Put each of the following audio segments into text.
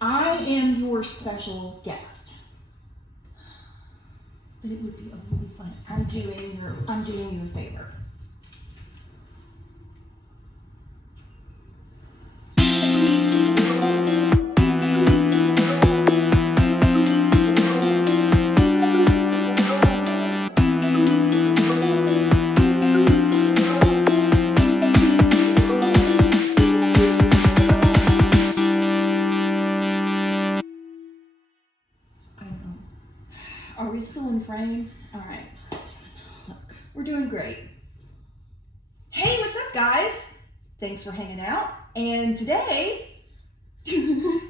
I am your special guest. But it would be a really fun. I'm doing you a favor. Are we still in frame? All right. We're doing great. Hey, what's up, guys? Thanks for hanging out. And today, I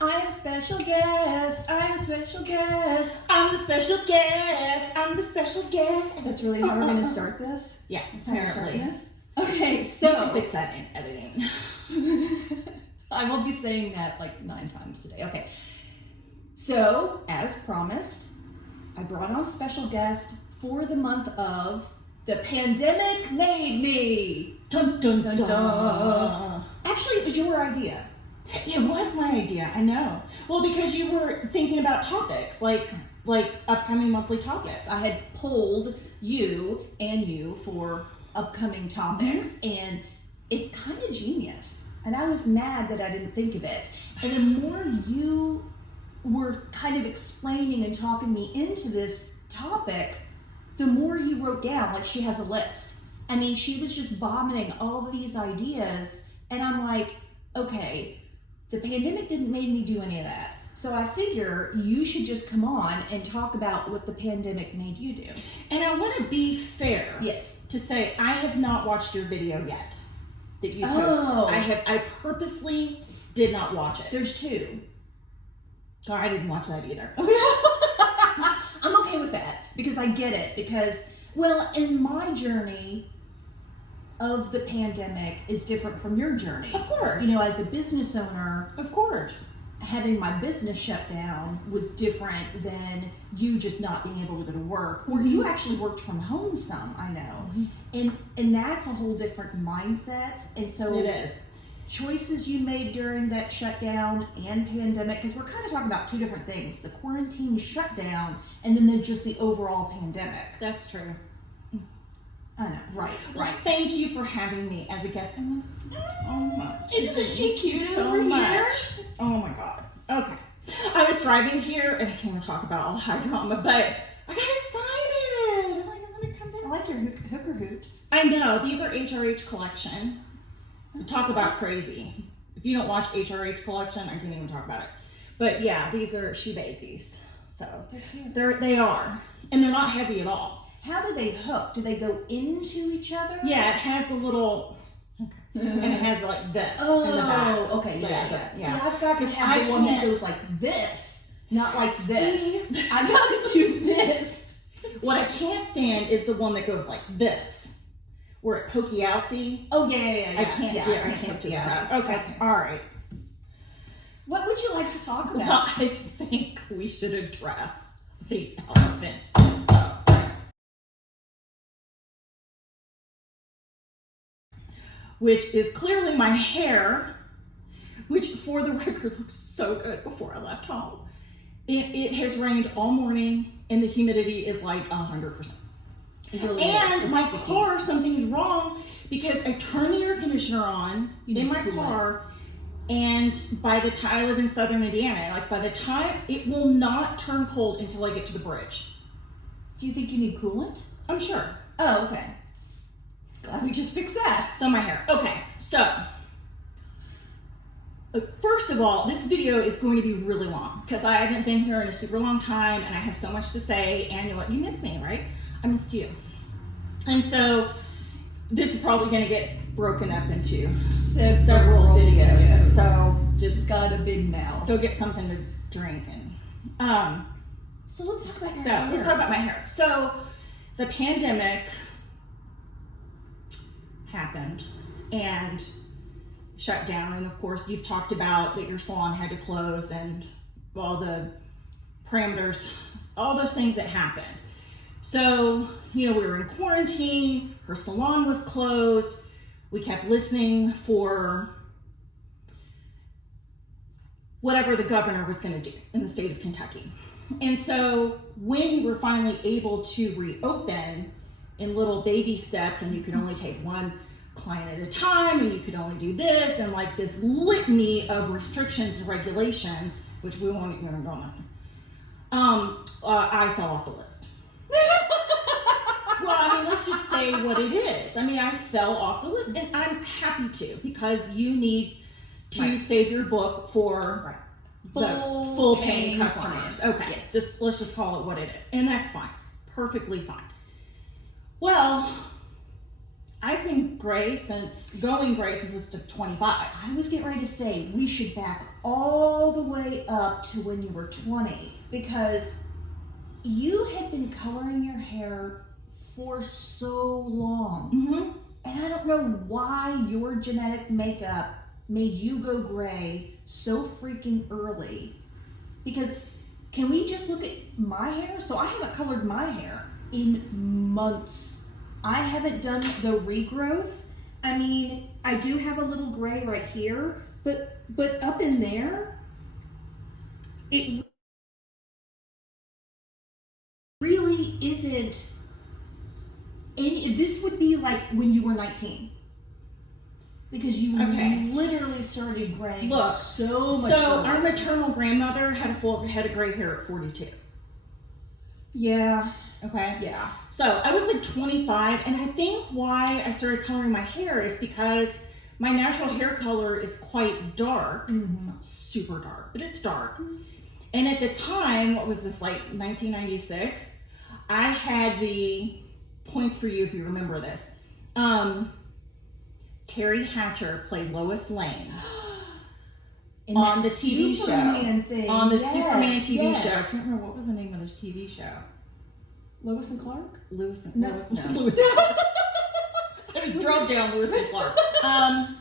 have a special guest. I'm a special guest. I'm the special guest. I'm the special guest. That's really how we're going to start this? Yeah, That's how we're starting apparently. this? Okay, You so can fix that in editing. I will be saying that like 9 times today. Okay. So, as promised, I brought on a special guest for the month of The Pandemic Made Me. Dun, dun, Dun, dun. dun. Actually, it was your idea. It was my idea, I know. Well, because you were thinking about topics, like upcoming monthly topics. I had polled you for upcoming topics, and it's kind of genius. And I was mad that I didn't think of it. And the more you were kind of explaining and talking me into this topic, the more you wrote down, like she has a list. I mean, she was just vomiting all of these ideas, and I'm like, okay, the pandemic didn't make me do any of that. So I figure you should just come on and talk about what the pandemic made you do. And I want to be fair. Yes. To say I have not watched your video yet that you posted. Oh. I purposely did not watch it. There's 2. God, I didn't watch that either. I'm okay with that because I get it. Because, well, in my journey of the pandemic is different from your journey. Of course. You know, as a business owner, Of course. having my business shut down was different than you just not being able to go to work. Or you actually worked from home some, I know. And that's a whole different mindset. And so It is. choices you made during that shutdown and pandemic, because we're kind of talking about 2 different things: the quarantine shutdown and then just the overall pandemic. That's true. I know, right. Thank you for having me as a guest. Oh my. Isn't she cute so over much. here? Oh my God. Okay. I was driving here and I can't even talk about all the high drama, but I got excited. I'm like, I'm gonna come back. I like your hooker hoops. I know, these are HRH collection. Talk about crazy. If you don't watch HRH collection, I can't even talk about it. But yeah, these are, she made these. So They're cute. they are. And they're not heavy at all. How do they hook? Do they go into each other? Yeah, it has the little, and it has like this in the back. Oh, okay, Like yeah. that, See, I've got to have I the one that can't. goes like this, not like this. See? I gotta do this. What I can't stand is the one that goes like this, where it pokey outsy. Oh yeah. I can't do that. Okay, all right. What would you like to talk about? Well, I think we should address the elephant. Which is clearly my hair, which for the record looks so good before I left home. It has rained all morning and the humidity is like 100%. Really And is. my It's car, something's wrong because I turned the air conditioner on in my cool car, and by the time I live in southern Indiana, like by the time it will not turn cold until I get to the bridge. Do you think you need coolant? I'm sure. Oh, okay. Glad we just fixed that. So my hair. Okay, so first of all, this video is going to be really long because I haven't been here in a super long time and I have so much to say. And you know what? You missed me, right? I missed you. And so this is probably going to get broken up into several videos. And so Just got a big mouth. go get something to drink. And So let's talk about your so hair. let's talk about my hair. So the pandemic happened and shut down, and of course you've talked about that your salon had to close and all the parameters, all those things that happened. So, you know, we were in quarantine, her salon was closed, we kept listening for whatever the governor was going to do in the state of Kentucky. And so when you were finally able to reopen in little baby steps, and you could only take one client at a time, and you could only do this, and like this litany of restrictions and regulations, which we won't even go on, I fell off the list. Well, I mean, let's just say what it is. I mean, I fell off the list, and I'm happy to, because you need to save your book for the full paying customers. Okay, Yes. let's just call it what it is, and that's fine, perfectly fine. Well, I've been going gray since I was 25. I was getting ready to say we should back all the way up to when you were 20, because you had been coloring your hair for so long. Mm-hmm. And I don't know why your genetic makeup made you go gray so freaking early. Because can we just look at my hair? So I haven't colored my hair in months. I haven't done the regrowth. I mean, I do have a little gray right here, but up in there, it really isn't any. This would be like when you were 19. Because you literally started graying so much. So earlier. our maternal grandmother had a gray hair at 42. Yeah. Okay. Yeah. So I was like 25, and I think why I started coloring my hair is because my natural hair color is quite dark. Mm-hmm. It's not super dark, but it's dark. And at the time, what was this, like 1996? I had the points for you if you remember this. Terry Hatcher played Lois Lane on the TV Superman show. thing. On the Yes, Superman TV yes. show. I can't remember what was the name of the TV show. Lois and Clark? Lewis and No. Lewis and Clark. I was drunk down Lewis and Clark. I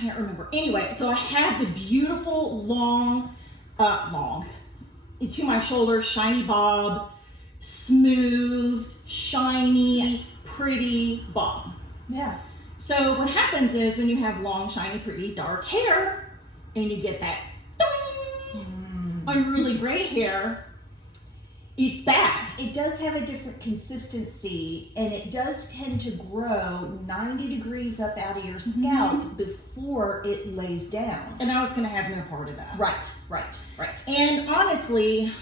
can't remember. Anyway, so I had the beautiful long to my shoulders, shiny bob, smooth, shiny, pretty bob. Yeah. So what happens is when you have long, shiny, pretty, dark hair, and you get that unruly gray hair, it's bad. It does have a different consistency, and it does tend to grow 90 degrees up out of your scalp before it lays down. And I was going to have no part of that. Right. And honestly,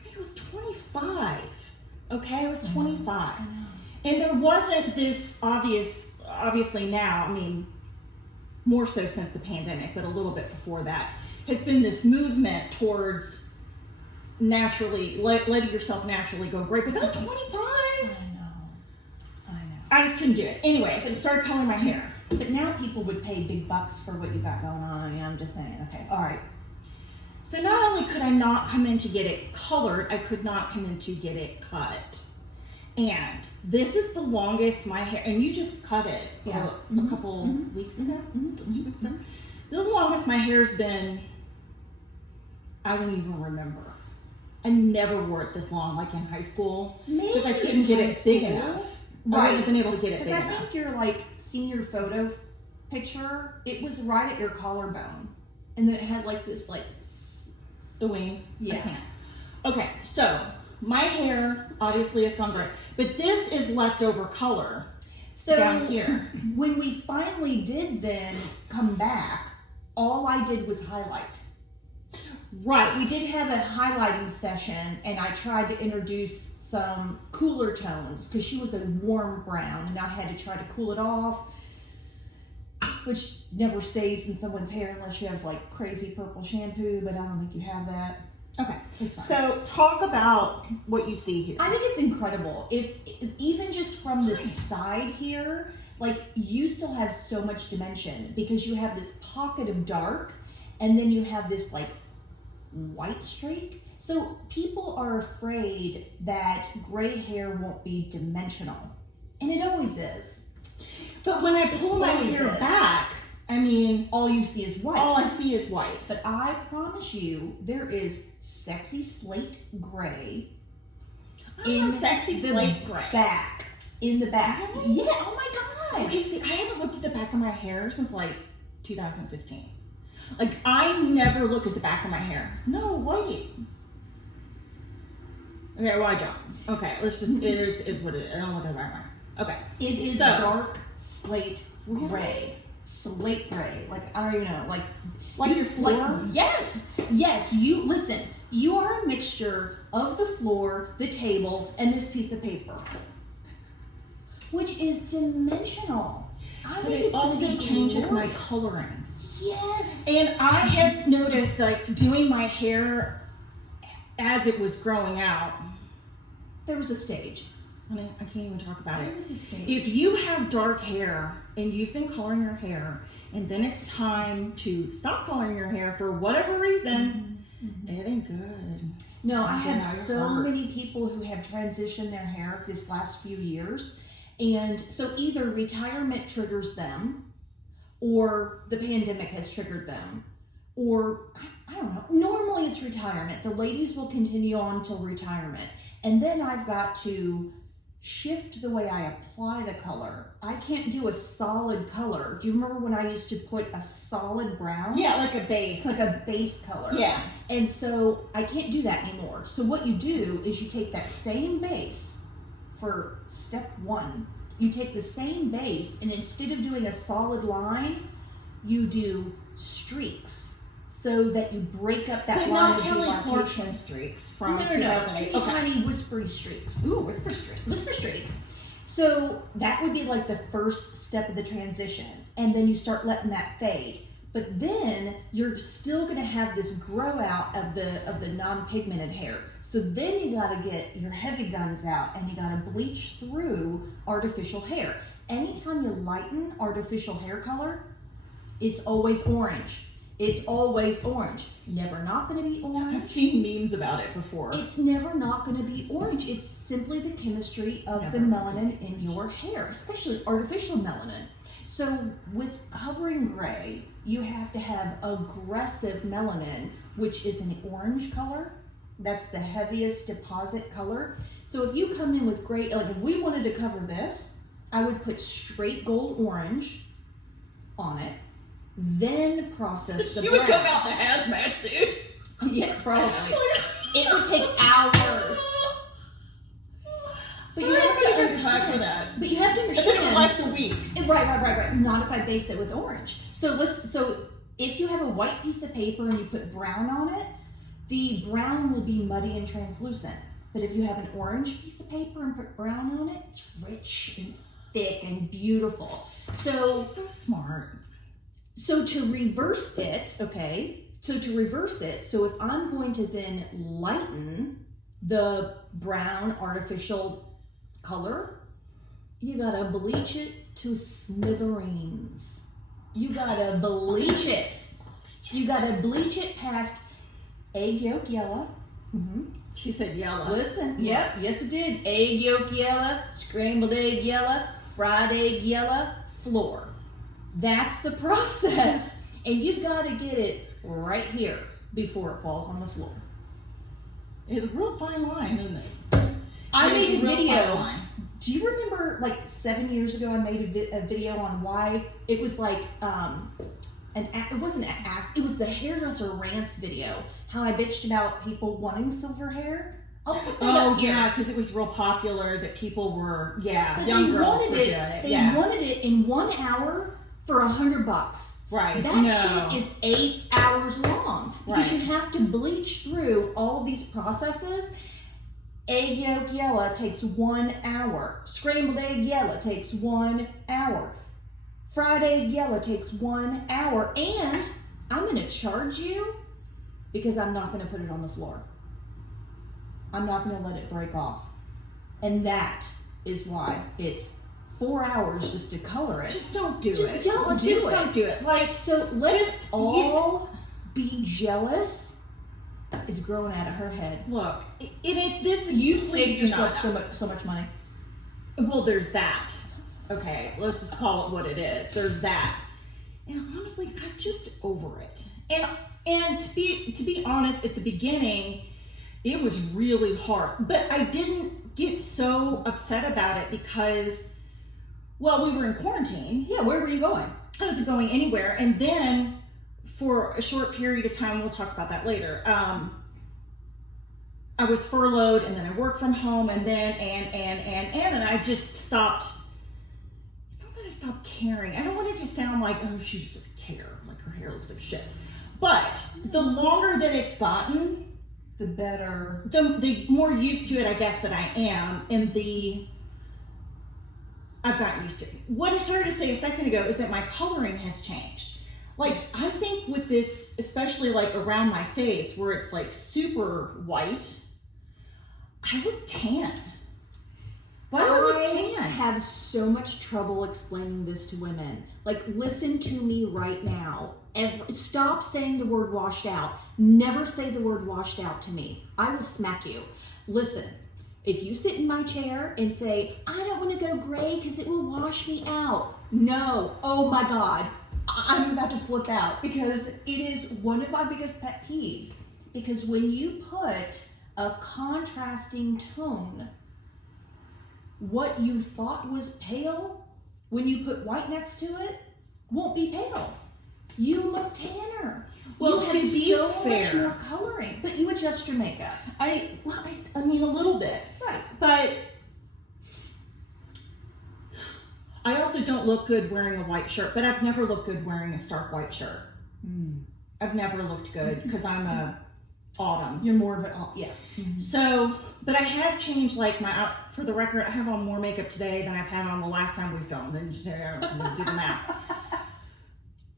I mean, I was 25. Okay, I was 25. And there wasn't this obviously now, I mean, more so since the pandemic, but a little bit before that, has been this movement towards naturally, letting yourself naturally go gray. But I'm 25. I know. I just couldn't do it. Anyway, so I started coloring my hair. But now people would pay big bucks for what you got going on. I mean, I'm just saying. Okay, all right. So not only could I not come in to get it colored, I could not come in to get it cut. And this is the longest my hair, and you just cut it a couple weeks ago. This is the longest my hair's been. I don't even remember. I never wore it this long, like in high school, because I couldn't get it big enough. I wouldn't have been able to get it big I enough. think your like senior photo picture, it was right at your collarbone, and then it had like this like the wings. Yeah. I can't. Okay, so my hair obviously has gone gray, but this is leftover color down here. When we finally did then come back, all I did was highlight. Right. We did have a highlighting session, and I tried to introduce some cooler tones because she was a warm brown, and I had to try to cool it off, which never stays in someone's hair unless you have like crazy purple shampoo, but I don't think you have that. Okay. It's fine. So talk about what you see here. I think it's incredible. If even just from the side here, like you still have so much dimension because you have this pocket of dark, and then you have this like white streak. So people are afraid that gray hair won't be dimensional, and it always is. But when I pull my hair back, I mean, all you see is white. all I see is white. But I promise you, there is sexy slate gray in sexy the slate gray. back. In the back. Really? Yeah. Oh my god. Okay, see, I haven't looked at the back of my hair since like 2015. Like, I never look at the back of my hair. No, wait. Okay, well, I don't. Okay, let's just, it is what it is. I don't look at the back of my hair. Okay. It is So- dark slate gray. Slate gray. Like, I don't even know. Like your floor? Yes. Yes. You, listen, you are a mixture of the floor, the table, and this piece of paper. Which is dimensional. I But think it it's gonna also be changes my glorious. coloring. Yes. And I have noticed, like, doing my hair as it was growing out. There was a stage. Honey, I can't even talk about There it. was a stage. If you have dark hair and you've been coloring your hair, and then it's time to stop coloring your hair for whatever reason, it ain't good. No, I Yeah, have it so hurts. many people who have transitioned their hair this last few years. And so either retirement triggers them, or the pandemic has triggered them, or I don't know. Normally it's retirement. The ladies will continue on till retirement. And then I've got to shift the way I apply the color. I can't do a solid color. Do you remember when I used to put a solid brown? Yeah, like a base. Like a base color. Yeah. And so I can't do that anymore. So what you do is you take that same base for step one. You take the same base, and instead of doing a solid line, you do streaks so that you break up that But line not of Kelly demarcation. Clarkson streaks from No, 2008. teeny tiny whispery streaks. Ooh, whisper streaks. Whisper streaks. So that would be like the first step of the transition, and then you start letting that fade. But then you're still going to have this grow out of the non-pigmented hair. So then you got to get your heavy guns out, and you got to bleach through artificial hair. Anytime you lighten artificial hair color, it's always orange. It's always orange. Never not going to be I've orange. seen memes about it before. It's never not going to be orange. It's simply the chemistry of the Never. melanin in your hair, especially artificial melanin. So with covering gray, you have to have aggressive melanin, which is an orange color. That's the heaviest deposit color. So if you come in with gray, like if we wanted to cover this, I would put straight gold orange on it, then process the You brown. would come out in a hazmat suit. Yeah, probably. It would take hours. But you have to time understand. for that. But you have to And then it would understand. last a week. Right. Not if I base it with orange. So if you have a white piece of paper and you put brown on it, the brown will be muddy and translucent. But if you have an orange piece of paper and put brown on it, it's rich and thick and beautiful. So She's so smart. So to reverse it, so if I'm going to then lighten the brown artificial color, you gotta bleach it to smithereens. You gotta bleach it. You gotta bleach it past egg yolk yellow. She said yellow. Listen, yep, yes it did. Egg yolk yellow, scrambled egg yellow, fried egg yellow, floor. That's the process. And you've got to get it right here before it falls on the floor. It's a real fine line, isn't it? I It made is a real fine video. line. Do you remember like 7 years ago I made a video on why it was like it wasn't an ass, it was the hairdresser rants video. How I bitched about people wanting silver hair. I'll put that Oh up here. yeah, because it was real popular that people were, But young they girls wanted were it. doing it. They Yeah, wanted it in 1 hour for $100. right. That No. shit is 8 hours long because Right. you have to bleach through all these processes. Egg yolk yellow takes 1 hour. Scrambled egg yellow takes 1 hour. Fried egg yellow takes 1 hour. And I'm going to charge you because I'm not going to put it on the floor. I'm not going to let it break off. And that is why it's 4 hours just to color it. Just don't do Just it. don't do Just it. don't do it. Like, So let's Just- all be jealous. It's growing out of her head. look, this You please saved do yourself not- so much money. Well, there's that. Okay, let's just call it what it is. There's that. And honestly, I'm just over it. And to be honest, at the beginning, it was really hard. But I didn't get so upset about it because, well, we were in quarantine. Yeah, where were you going? I wasn't going anywhere. And then for a short period of time, we'll talk about that later. I was furloughed, and then I worked from home, and then, and I just stopped. It's not that I stopped caring. I don't want it to sound like, oh, she just doesn't care. Like, her hair looks like shit. But the longer that it's gotten, the better. The more used to it, I guess, that I am, and I've gotten used to it. What I started to say a second ago is that my coloring has changed. Like, I think with this, especially like around my face where it's like super white, I look tan. Why do I look tan? I have so much trouble explaining this to women. Like, listen to me right now. Stop saying the word washed out. Never say the word washed out to me. I will smack you. Listen, if you sit in my chair and say, I don't want to go gray because it will wash me out. No. Oh my God. I'm about to flip out because it is one of my biggest pet peeves. Because when you put a contrasting tone, what you thought was pale, when you put white next to it, won't be pale. You look tanner. Well, you to have be so fair, much more coloring, but you adjust your makeup. I mean, a little bit. Right. But I also don't look good wearing a white shirt, but I've never looked good wearing a stark white shirt. I've never looked good because I'm a autumn. You're more of an, yeah. So, but I have changed, like, for the record, I have on more makeup today than I've had on the last time we filmed, and do the math.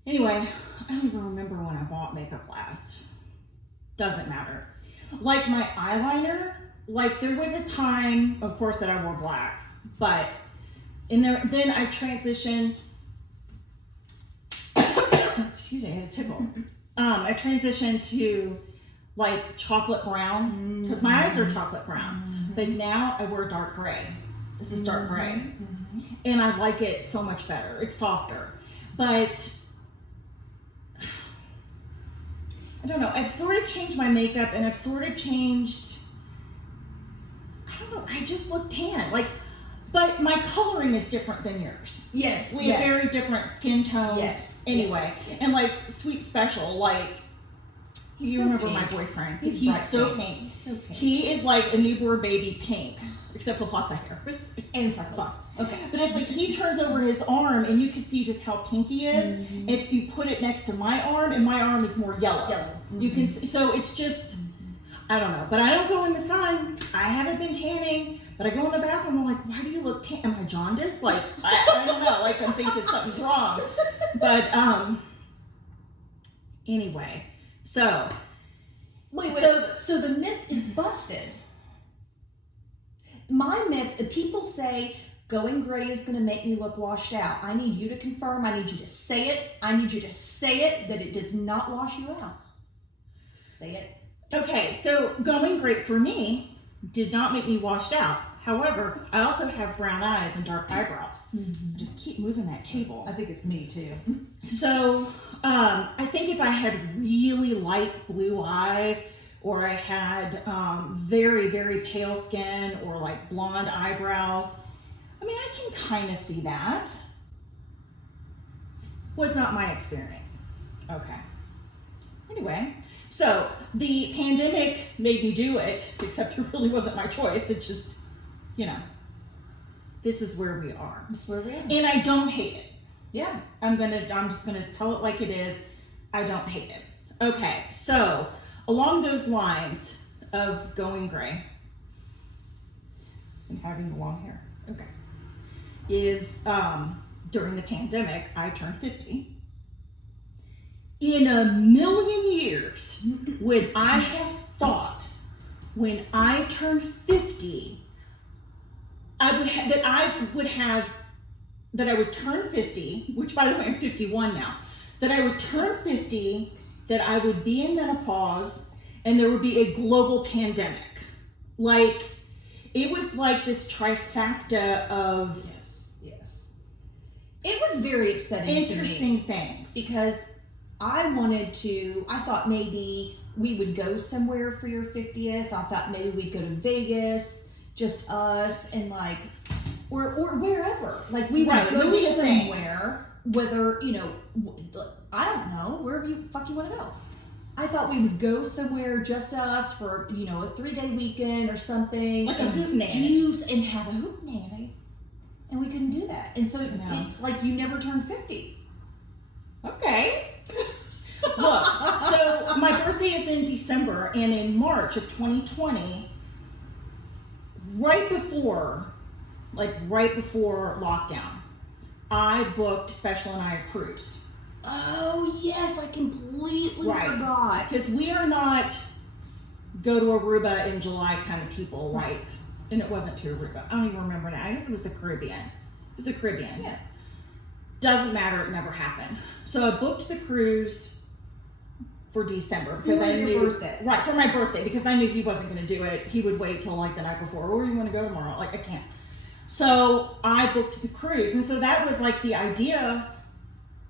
Anyway, I don't even remember when I bought makeup last. Doesn't matter. Like my eyeliner, like there was a time, of course, that I wore black, but then I transitioned, excuse me, I had a tickle. I transitioned to like chocolate brown, because my eyes are chocolate brown, but now I wear dark gray. This is dark gray, and I like it so much better. It's softer, but I don't know. I've sort of changed my makeup, and I've sort of changed, I don't know, I just look tan. Like, but my coloring is different than yours. Yes. We have very different skin tones. Yes. Anyway, yes. and like Sweet Special, like, He's you so remember pink. my boyfriend. He's so pink. pink. He's so pink. He is like a newborn baby pink, except with lots of hair. And freckles. Okay. But it's like he turns over his arm and you can see just how pink he is. If you put it next to my arm, and my arm is more yellow. You can see, so it's just, I don't know. But I don't go in the sun. I haven't been tanning, but I go in the bathroom. I'm like, why do you look tan? Am I jaundiced? Like, I don't know. Like, I'm thinking something's wrong. But anyway, so. Wait, so the myth is busted. My myth, people say going gray is going to make me look washed out. I need you to confirm. I need you to say it. I need you to say it that it does not wash you out. Say it. Okay, so going gray for me did not make me washed out. However, I also have brown eyes and dark eyebrows. Just keep moving that table. I think it's me too. So, I think if I had really light blue eyes, or I had very, very pale skin, or like blonde eyebrows, I mean, I can kind of see that. Was not my experience. Okay. Anyway, so the pandemic made me do it, except it really wasn't my choice. It just, you know, this is where we are. This is where we are. And I don't hate it. Yeah. I'm just gonna tell it like it is. I don't hate it. Okay, so along those lines of going gray and having the long hair, okay, is during the pandemic, I turned 50. In a million years, would I have thought when I turned 50, I would turn 50, which by the way, I'm 51 now, that I would turn 50, that I would be in menopause, and there would be a global pandemic. Like, it was like this trifecta of yes. It was very upsetting interesting to me things. because I thought maybe we would go somewhere for your 50th. I thought maybe we'd go to Vegas, just us, and like, or wherever. Like, we would Right, go it would be a thing. somewhere, whether, I don't know, wherever you fuck you want to go. I thought we would go somewhere just us for, you know, a 3-day weekend or something. Like a hootenanny. And have a hootenanny. And we couldn't do that. And so it's like you never turned 50. Okay. Look, so my birthday is in December, and in March of 2020, right before lockdown, I booked Special and I a cruise. Oh, yes, I completely forgot. Because we are not go to Aruba in July kind of people, like, and it wasn't to Aruba. I don't even remember now. I guess it was the Caribbean. It was the Caribbean. Yeah. Doesn't matter, it never happened. So I booked the cruise for December because For I your knew birthday. Right, for my birthday, because I knew he wasn't going to do it. He would wait till like the night before. Or you want to go tomorrow? Like, I can't. So I booked the cruise, and so that was like the idea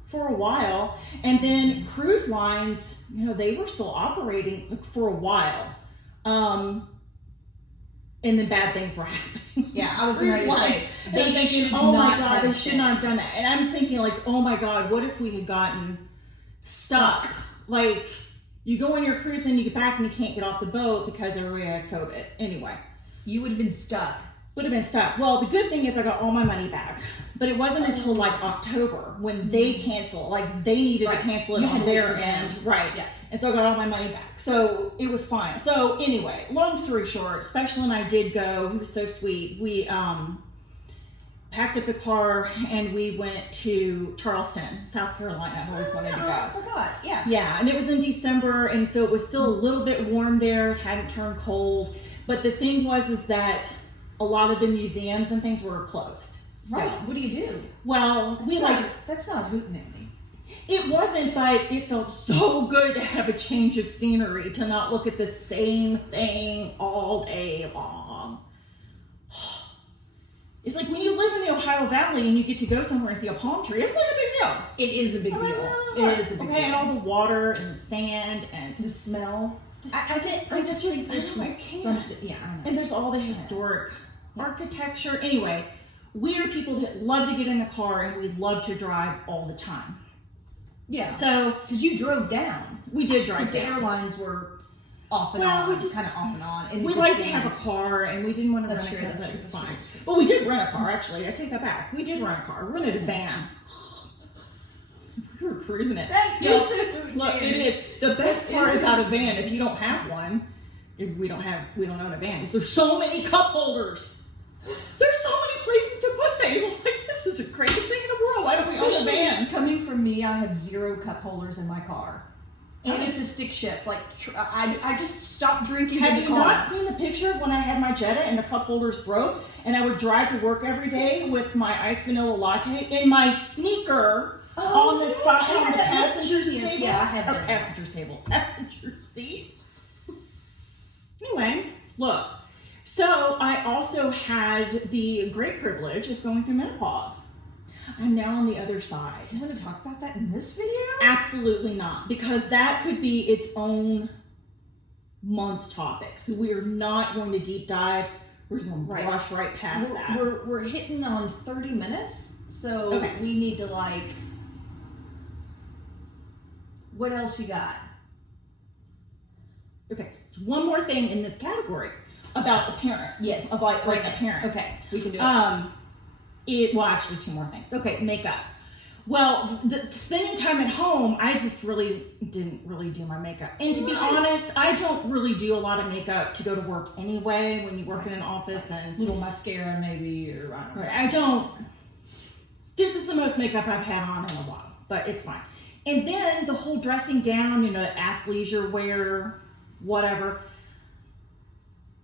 for a while. And then cruise lines, you know, they were still operating for a while. And then bad things were happening. Yeah, I was going to say, oh my God, they should not have done that. And I'm thinking like, oh my God, what if we had gotten stuck? Like, you go on your cruise and then you get back and you can't get off the boat because everybody has COVID. Anyway. You would have been stuck. Would have been stuck. Well, the good thing is I got all my money back. But it wasn't until like October when they canceled. Like, they needed to cancel it on their end. Right. Yeah. And so I got all my money back. So it was fine. So anyway, long story short, Special and I did go. He was so sweet. We packed up the car and we went to Charleston, South Carolina. I always wanted to go. I forgot. Yeah. Yeah, and it was in December, and so it was still a little bit warm there. It hadn't turned cold. But the thing is that a lot of the museums and things were closed. Still. Right. What do you do? Well, that's not a hootenanny. It wasn't, but it felt so good to have a change of scenery, to not look at the same thing all day long. It's like when you live in the Ohio Valley and you get to go somewhere and see a palm tree, it's like a big deal. It is a big deal. It is a big deal. And all the water and the sand and the smell. I just think there's something. Yeah, I know. And there's all the historic architecture. Anyway, we are people that love to get in the car and we love to drive all the time. Yeah. So, because you drove down. We did drive down. Because the airlines were off and on. Kind of off and on. And we like to have a car, and we didn't want to rent a car. That's fine. Well, we did rent a car, actually. I take that back. We did rent a car. We rented a van. We were cruising it. Look, it is. The best part about a van, if you don't have one, if we don't own a van, is there's so many cup holders. There's so many places to put things. I'm like, this is the greatest thing in the world. Why don't we own a van? Coming from me, I have 0 cup holders in my car. And it's a stick shift. Like, I just stopped drinking. Have you not seen the picture of when I had my Jetta and the cup holders broke, and I would drive to work every day with my iced vanilla latte in my sneaker on the side on the passenger table? Yeah, I have that. Passenger seat. Anyway, look. So I also had the great privilege of going through menopause. I'm now on the other side. Do you want to talk about that in this video? Absolutely not, because that could be its own month topic. So we are not going to deep dive. We're just going to brush right past that. We're hitting on 30 minutes, so we need to what else you got? Okay, one more thing in this category about appearance. Yes. Of like appearance. Okay, we can do it. Well, actually, 2 more things. Okay, makeup. Well, spending time at home, I just really didn't really do my makeup. And to be honest, I don't really do a lot of makeup to go to work anyway when you work in an office and... Little mascara maybe, or I don't know. I don't... This is the most makeup I've had on in a while, but it's fine. And then the whole dressing down, athleisure wear, whatever...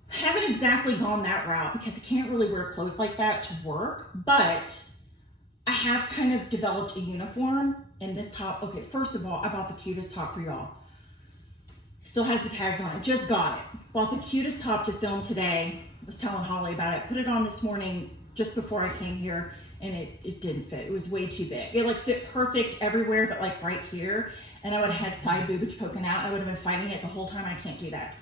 Haven't exactly gone that route because I can't really wear clothes like that to work, but I have kind of developed a uniform. And this top, okay, first of all, I bought the cutest top for y'all. Still has the tags on it, just got it. Bought the cutest top to film today. I was telling Holly about it. Put it on this morning just before I came here, and it didn't fit. It was way too big. It fit perfect everywhere, but right here. And I would have had side boobage poking out. I would have been fighting it the whole time. I can't do that.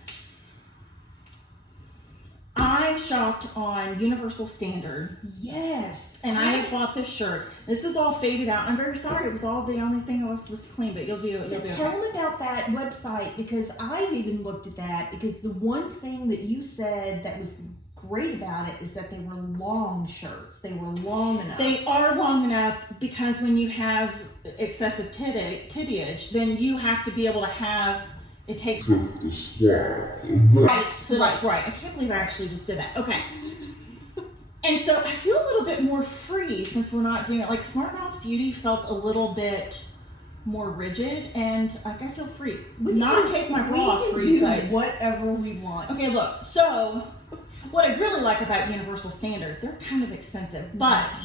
I I shopped on Universal Standard. Yes. And I bought this shirt. This is all faded out. I'm very sorry. It was all the only thing I was clean, but you'll be Tell okay. them about that website, because I've even looked at that, because the one thing that you said that was great about it is that they were long shirts. They were long enough. They are long enough because when you have excessive tittyage, then you have to be able to have, it takes... Right. Right. I can't believe I actually just did that. Okay. And so I feel a little bit more free since we're not doing it. Like Smart Mouth Beauty felt a little bit more rigid, and like I feel free. Not take my bra off free, but whatever we want. okay, look. So what I really like about Universal Standard, they're kind of expensive, but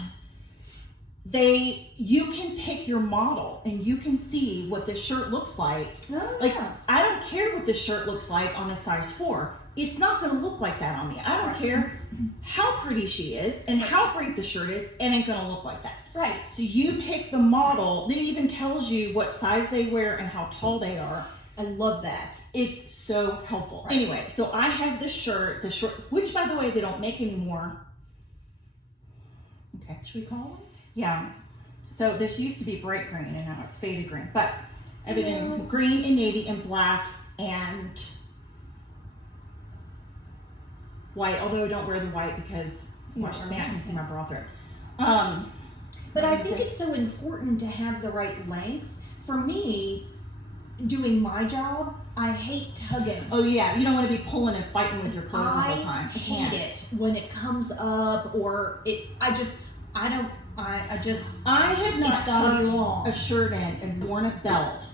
you can pick your model and you can see what this shirt looks like. Oh, Like, yeah. I don't care what this shirt looks like on a size 4. It's not going to look like that on me. I don't care how pretty she is and how great the shirt is. It ain't going to look like that. Right. So you pick the model. It even tells you what size they wear and how tall they are. I love that. It's so helpful. Right. Anyway, so I have this shirt, which by the way, they don't make anymore. Okay. Should we call them? Yeah. So this used to be bright green and now it's faded green. But I have it in green and navy and black and white. Although I don't wear the white because watch span and you see my bra through. But I think it's so important to have the right length. For me, doing my job, I hate tugging. Oh yeah, you don't want to be pulling and fighting with your clothes the whole time. I hate it when it comes up or it. I have not it's gotta be tucked long. a shirt in and worn a belt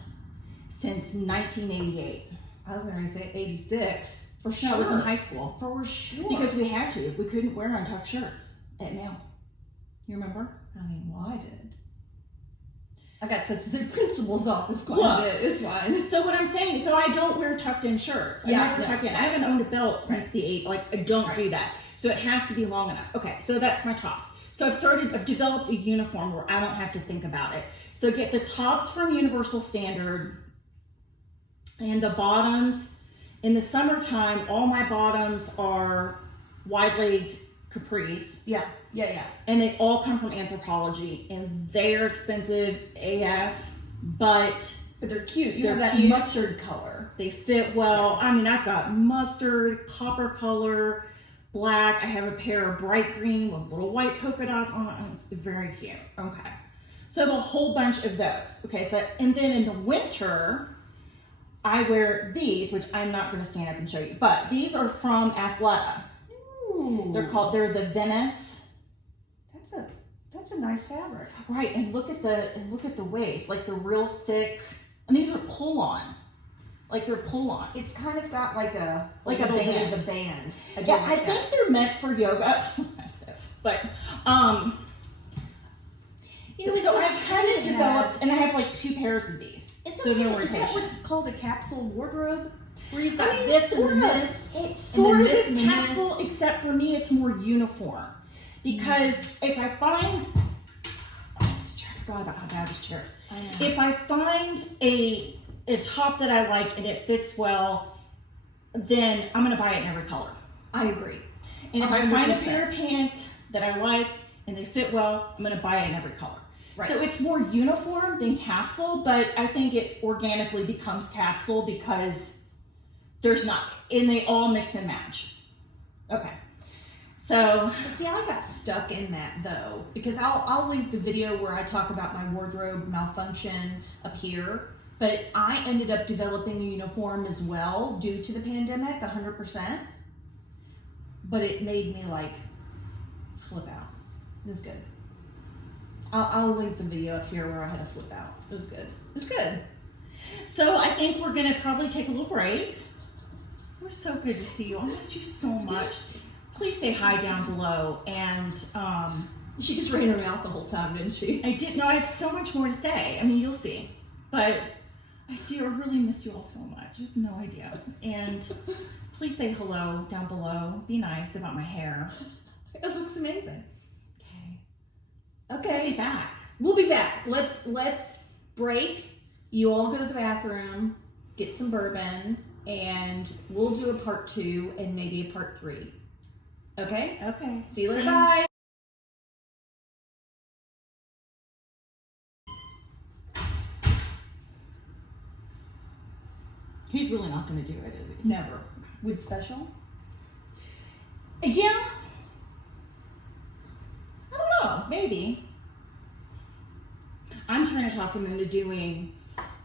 since 1988. I was going to say 86 for sure. No, I was in high school. For sure. Because we had to. We couldn't wear untucked shirts at mail. You remember? I mean, well, I did. I got sent to the principal's office quite a bit. It's fine. So what I'm saying, so I don't wear tucked in shirts. I never tuck in. I haven't owned a belt since the 8. Like I don't do that. So it has to be long enough. Okay, so that's my tops. So I've developed a uniform where I don't have to think about it. So get the tops from Universal Standard and the bottoms. In the summertime, all my bottoms are wide leg capris. Yeah. And they all come from Anthropologie, and they're expensive AF, but they're cute. You they're have that cute. mustard color. They fit well. I mean, I've got mustard, copper color, black. I have a pair of bright green with little white polka dots on it. It's very cute. Okay. So I have a whole bunch of those. Okay. And then in the winter, I wear these, which I'm not going to stand up and show you, but these are from Athleta. Ooh. They're the Venice. That's a nice fabric. Right, and look at the waist, like the real thick, and these are pull-on. Like they're pull-on. It's kind of got like a little band. bit of a band. Yeah, I think they're meant for yoga. But so I've kind of developed, and I have like 2 pairs of these. It's so okay. no Is rotation. that what's called a capsule wardrobe? Where you've got I mean, this sort and of. this. It sort of this is and capsule, this. except for me, it's more uniform. Because if I find, I forgot about how bad this chair is. If I find a top that I like and it fits well, then I'm going to buy it in every color. I agree. And if I find a 100%. pair of pants that I like and they fit well, I'm going to buy it in every color. Right. So it's more uniform than capsule, but I think it organically becomes capsule because and they all mix and match. Okay. So See, I got stuck in that though, because I'll link the video where I talk about my wardrobe malfunction up here. But I ended up developing a uniform as well due to the pandemic, 100%. But it made me like flip out. It was good. I'll link the video up here where I had to flip out. It was good. It was good. So I think we're gonna probably take a little break. It was so good to see you. I missed you so much. Please say hi down below. And She just ran her mouth the whole time, didn't she? I didn't know. I have so much more to say. I mean, you'll see. But I really miss you all so much. You have no idea. And please say hello down below. Be nice about my hair. It looks amazing. I'll Okay. be back. We'll be back. Let's break. You all go to the bathroom, get some bourbon, and we'll do a part 2 and maybe a part 3. Okay? Okay. See you later. Bye. He's really not going to do it, is he? Never. Would special? Yeah. I don't know. Maybe. I'm trying to talk him into doing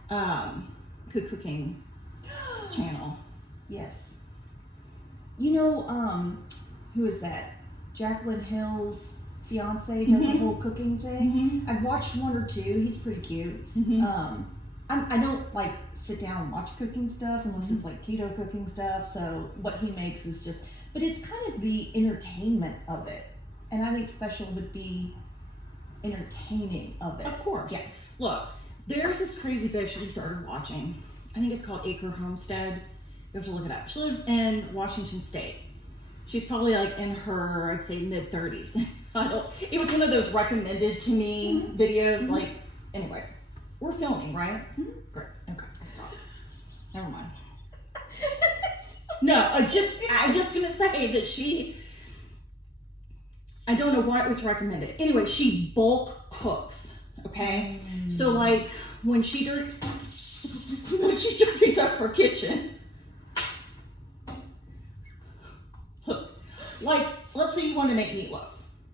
good cooking channel. Yes. You know, who is that? Jacqueline Hill's fiance does the whole cooking thing. I've watched one or two. He's pretty cute. I don't like sit down and watch cooking stuff unless it's like keto cooking stuff. So what he makes is just, but it's kind of the entertainment of it. And I think special would be entertaining of it. Of course. Yeah. Look, there's this crazy bitch we started watching. I think it's called Acre Homestead. You have to look it up. She lives in Washington State. She's probably like in her, I'd say, mid-30s. It was one of those recommended to me videos. Like, anyway, we're filming, right? Great. Okay. Sorry. Never mind. No, I'm just gonna say that I don't know why it was recommended. Anyway, she bulk cooks. Okay, so like when she dirties up her kitchen, like let's say you want to make meatloaf.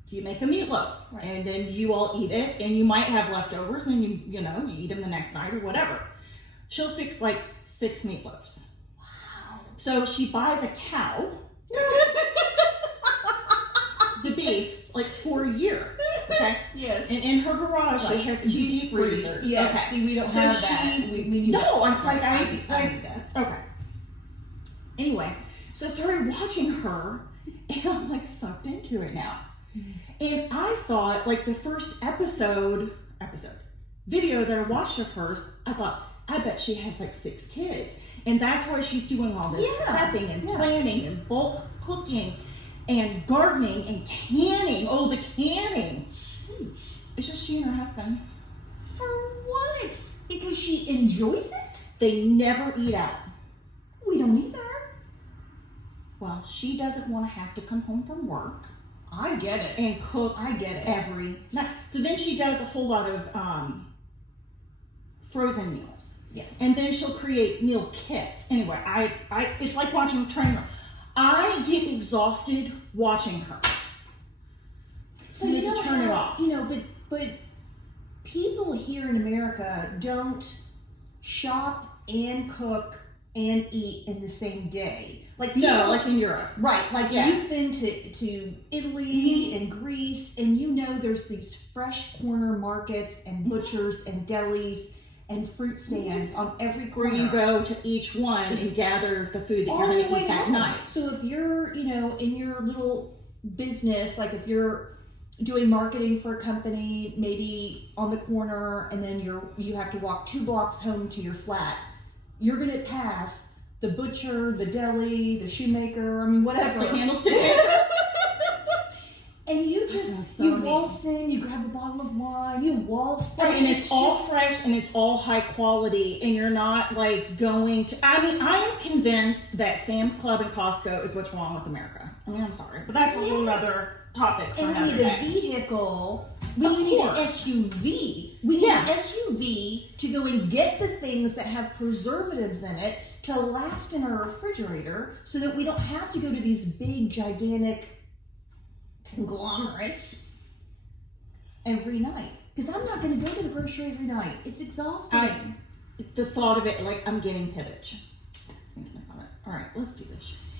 You make a meatloaf, and then you all eat it, and you might have leftovers, and you eat them the next night or whatever. She'll fix like 6 meatloafs. Wow. So she buys a cow, the beef, like for a year. Okay. Yes. And in her garage, she has 2 deep freezers. Yes. Okay. See, we don't have that. We need no, that. it's like I need that. Okay. Anyway, so I started watching her, and I'm like sucked into it now. And I thought, like the first video that I watched of hers, I thought, I bet she has like 6 kids, and that's why she's doing all this prepping and planning and bulk cooking and gardening and canning. Oh, the canning. It's just she and her husband. For what? Because she enjoys it? They never eat out. We don't either. Well, she doesn't want to have to come home from work. I get it. And cook I get it. every night. So then she does a whole lot of frozen meals. Yeah. And then she'll create meal kits. Anyway, I it's like watching a trainer. I get exhausted watching her. So you need to turn it off. You know, but people here in America don't shop and cook and eat in the same day. Like like in Europe. Right. Like you've been to Italy and Greece, and you know there's these fresh corner markets and butchers and delis and fruit stands on every corner. Where you go to each one and gather the food that you're going to eat that night. So if you're, in your little business, like if you're doing marketing for a company, maybe on the corner, and then you have to walk 2 blocks home to your flat, you're going to pass the butcher, the deli, the shoemaker, whatever. The candlestick maker. And you just, you waltz in, you grab a bottle of wine, you waltz. And it's all fresh and it's all high quality, and you're not like going to, I am convinced that Sam's Club and Costco is what's wrong with America. I'm sorry, but that's a whole other topic for another day. day. We need a vehicle. We need an SUV. We need an SUV to go and get the things that have preservatives in it to last in our refrigerator, so that we don't have to go to these big, gigantic conglomerates every night. Because I'm not going to go to the grocery every night. It's exhausting. The thought of it, like I'm getting pitch. I was thinking about it. All right, let's do this.